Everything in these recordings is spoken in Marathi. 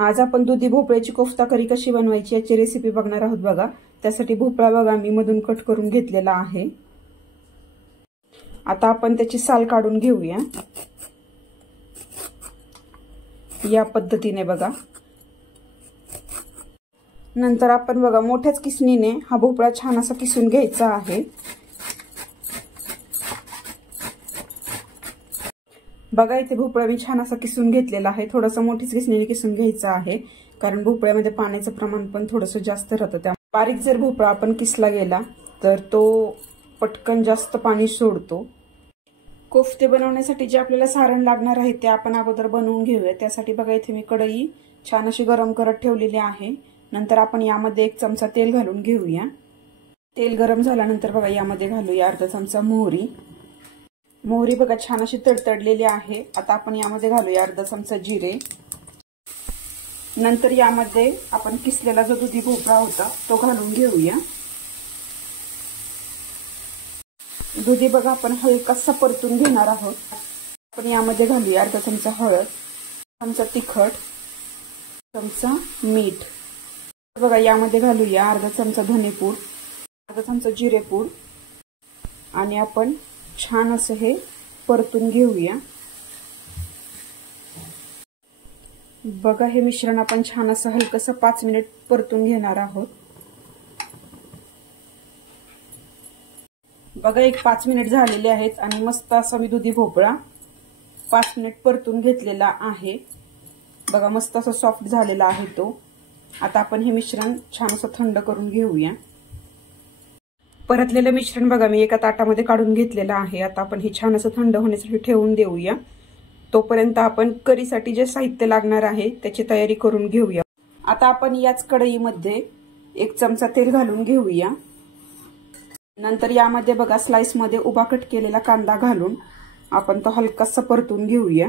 आज आपण दुधी भोपळ्याची कोफ्ता करी कशी बनवायची याची रेसिपी बघणार आहोत बघा। त्यासाठी भोपळा बघा मी मधून कट करून घेतलेला आहे। आता आपण त्याची साल काढून घेऊया या पद्धतीने बघा। नंतर आपण बघा मोठ्याच किसणीने हा भोपळा छान असा किसून घ्यायचा आहे। बघा इथे भोपळा मी छान असा किसून घेतलेला आहे। थोडासा मोठीच किसणीने किसून घ्यायचा आहे कारण भोपळ्यामध्ये पाण्याचं प्रमाण पण थोडंसं जास्त राहतं। त्या बारीक जर भोपळा आपण किसला गेला तर तो पटकन जास्त पाणी सोडतो। कोफ्ते बनवण्यासाठी जे आपल्याला सारण लागणार आहे ते आपण अगोदर बनवून घेऊया। त्यासाठी बघा इथे मी कढई छान अशी गरम करत ठेवलेली आहे। नंतर आपण यामध्ये 1 चमचा तेल घालून घेऊया। तेल गरम झाल्यानंतर बघा यामध्ये घालूया अर्धा चमचा मोहरी। मोहरी बघा छान अशी तडतडलेली आहे। आता आपण यामध्ये घालूया अर्धा चमचा जिरे। नंतर यामध्ये आपण किसलेला जो दुधी भोपळा होता तो घालून घेऊया। दुधी बघा आपण हलकासा परतून घेणार आहोत। आपण यामध्ये घालूया अर्धा चमचा हळद, चमचा तिखट, चमचा मीठ। बघा यामध्ये घालूया अर्धा चमचा धनेपूड, अर्धा चमचा जिरेपूड आणि आपण छान असं हे परतून घेऊया। बघा हे मिश्रण आपण छान असं हलकसं 5 मिनिट परतून घेणार आहोत। बघा 5 मिनिट झालेले आहेत आणि मस्त असा मी दुधी भोपळा 5 मिनिट परतून घेतलेला आहे। बघा मस्त असं सॉफ्ट झालेला आहे तो। आता आपण हे मिश्रण छान असं थंड करून घेऊया। परतलेलं मिश्रण बघा मी एका ताटामध्ये काढून घेतलेलं आहे। आता आपण हे छान असं थंड होण्यासाठी ठेवून देऊया। तोपर्यंत आपण करीसाठी जे साहित्य लागणार आहे त्याची तयारी करून घेऊया। आता आपण याच कढईमध्ये 1 चमचा तेल घालून घेऊया। नंतर यामध्ये बघा स्लाइस मध्ये उभा कट केलेला कांदा घालून आपण तो हलकासा परतून घेऊया।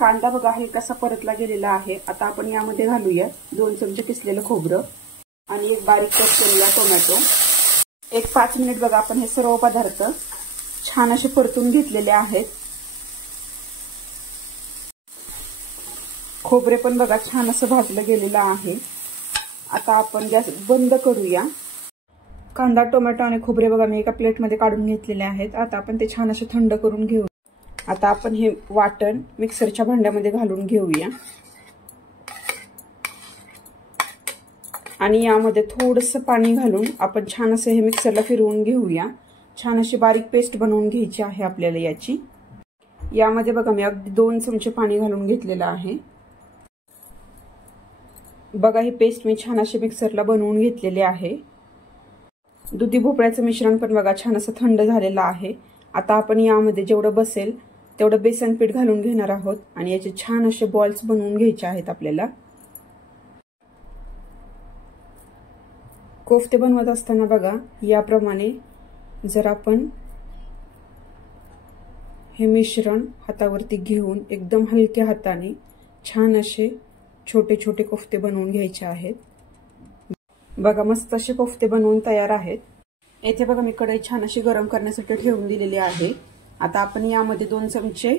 कांदा बघा हलकासा परतला गेलेला आहे। आता आपण यामध्ये घालूया 2 चमचे किसलेलं खोबरं आणि 1 बारीक कट केलेला टोमॅटो। 5 मिनिट बघा आपण हे सर्व पदार्थ छान असे परतून घेतलेले आहेत। खोबरे पण बघा छान असं भाजलं गेलेलं आहे। आता आपण गॅस बंद करूया। कांदा, टोमॅटो आणि खोबरे बघा मी एका प्लेटमध्ये काढून घेतलेले आहेत। आता आपण ते छान असे थंड करून घेऊ। आता आपण हे वाटण मिक्सरच्या भांड्यामध्ये घालून घेऊया आणि यामध्ये थोडंसं पाणी घालून आपण छान असं हे मिक्सरला फिरवून घेऊया। छान अशी बारीक पेस्ट बनवून घ्यायची आहे आपल्याला याची। यामध्ये बघा मी अगदी 2 चमचे पाणी घालून घेतलेलं आहे। बघा ही पेस्ट मी छान अशी मिक्सरला बनवून घेतलेली आहे। दुधी भोपळ्याचं मिश्रण पण बघा छान असं थंड झालेलं आहे। आता आपण यामध्ये जेवढं बसेल तेवढं बेसन पीठ घालून घेणार आहोत आणि याचे छान असे बॉल्स बनवून घ्यायचे आहेत आपल्याला। कोफ्ते बनवत असताना बघा याप्रमाणे जर आपण हे मिश्रण हातावरती घेऊन एकदम हलक्या हाताने छान असे छोटे छोटे कोफ्ते बनवून घ्यायचे आहेत। बघा मस्त असे कोफ्ते बनवून तयार आहेत। येथे बघा मी कढई छान अशी गरम करण्यासाठी ठेवून दिलेली आहे। आता आपण यामध्ये 2 चमचे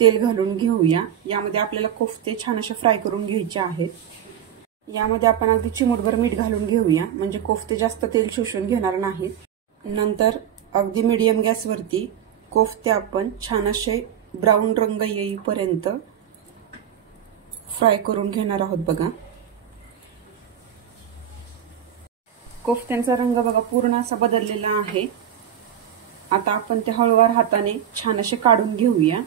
तेल घालून घेऊया। यामध्ये आपल्याला कोफ्ते छान असे फ्राय करून घ्यायचे आहेत। यामध्ये आपण अगदी चिमूटभर मीठ घालून घेऊया म्हणजे कोफ्ते जास्त तेल शोषून घेणार नाहीत। नंतर अगदी मीडियम गॅसवरती कोफ्ते आपण छान असे ब्राऊन रंग येईपर्यंत फ्राय करून घेणार आहोत। बघा कोफ्त्यांचा रंग बघा पूर्ण असा बदललेला आहे। आता आपण ते हळूवार हाताने छान असे काढून घेऊया।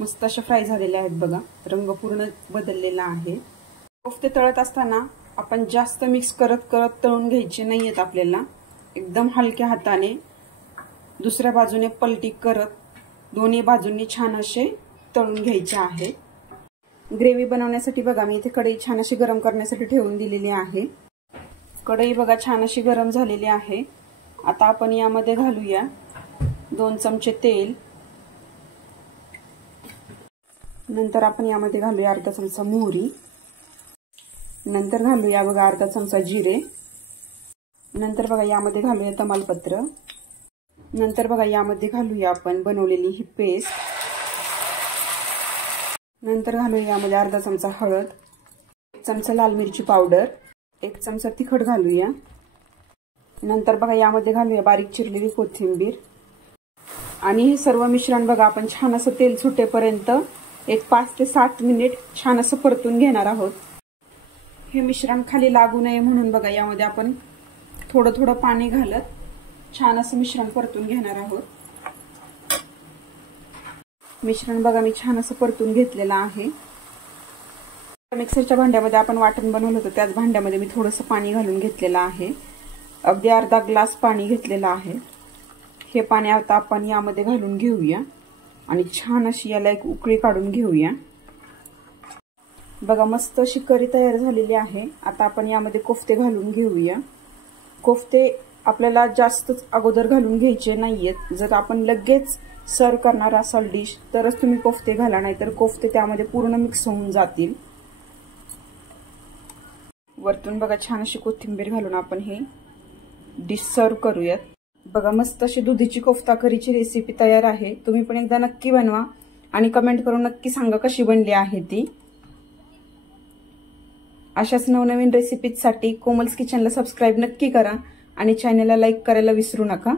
मस्त असे फ्राय झालेले आहेत बघा, रंग पूर्ण बदललेला आहे। कोफ्ते तळत असताना आपण जास्त मिक्स करत करत तळून घ्यायचे नाहीयेत आपल्याला। एकदम हलक्या हाताने दुसऱ्या बाजूने पलटी करत दोन्ही बाजूंनी छान असे तळून घ्यायचे आहे। ग्रेव्ही बनवण्यासाठी बघा मी इथे कढई छान अशी गरम करण्यासाठी ठेवून दिलेली आहे। कढई बघा छान अशी गरम झालेली आहे। आता आपण यामध्ये घालूया 2 चमचे तेल। नंतर आपण यामध्ये घालूया अर्धा चमचा मोहरी। नंतर घालूया बघा अर्धा चमचा जिरे। नंतर बघा यामध्ये घालूया तमालपत्र। नंतर बघा यामध्ये घालूया आपण बनवलेली ही पेस्ट। नंतर घालूया यामध्ये अर्धा चमचा हळद, चमचा लाल मिरची पावडर, 1 चमचा तिखट घालूया. नंतर बघा यामध्ये घालूया बारीक चिरलेली कोथिंबीर आणि हे सर्व मिश्रण बघा आपण छान असं तेल सुटेपर्यंत एक 5 ते 7 मिनिट छान असं परतून घेणार आहोत. हे मिश्रण खाली लागू नये म्हणून बघा यामध्ये आपण थोडं थोडं पाणी घालत छान असं मिश्रण परतून घेणार आहोत. मिश्रण बघा मी छान असं परतून घेतलेलं आहे. मिक्सरच्या भांड्यामध्ये आपण वाटण बनवलं होतं त्याच भांड्यामध्ये मी थोडंसं पाणी घालून घेतलेलं आहे. अगदी अर्धा ग्लास पाणी घेतलेलं आहे. हे पाणी आता आपण यामध्ये घालून घेऊया आणि छान अशी याला एक उकळी काढून घेऊया. बघा मस्त अशी करी तयार झालेली आहे. आता आपण यामध्ये कोफ्ते घालून घेऊया. कोफ्ते आपल्याला जास्तच अगोदर घालून घ्यायचे नाहीयेत. जर आपण लगेच सर्व करणार असाल डिश तरच तुम्ही कोफ्ते घाला, नाहीतर कोफ्ते त्यामध्ये पूर्ण मिक्स होऊन जातील. वरतून बघा छान अशी कोथिंबीर घालून आपण हे डिश सर्व करूयात. बघा मस्त अशी दुधीची कोफ्ता करीची रेसिपी तयार आहे. तुम्ही पण एकदा नक्की बनवा आणि कमेंट करून नक्की सांगा कशी बनली आहे ती. अशाच नवनवीन रेसिपीसाठी कोमल्स किचनला सबस्क्राईब नक्की करा आणि चॅनलला लाईक करायला विसरू नका.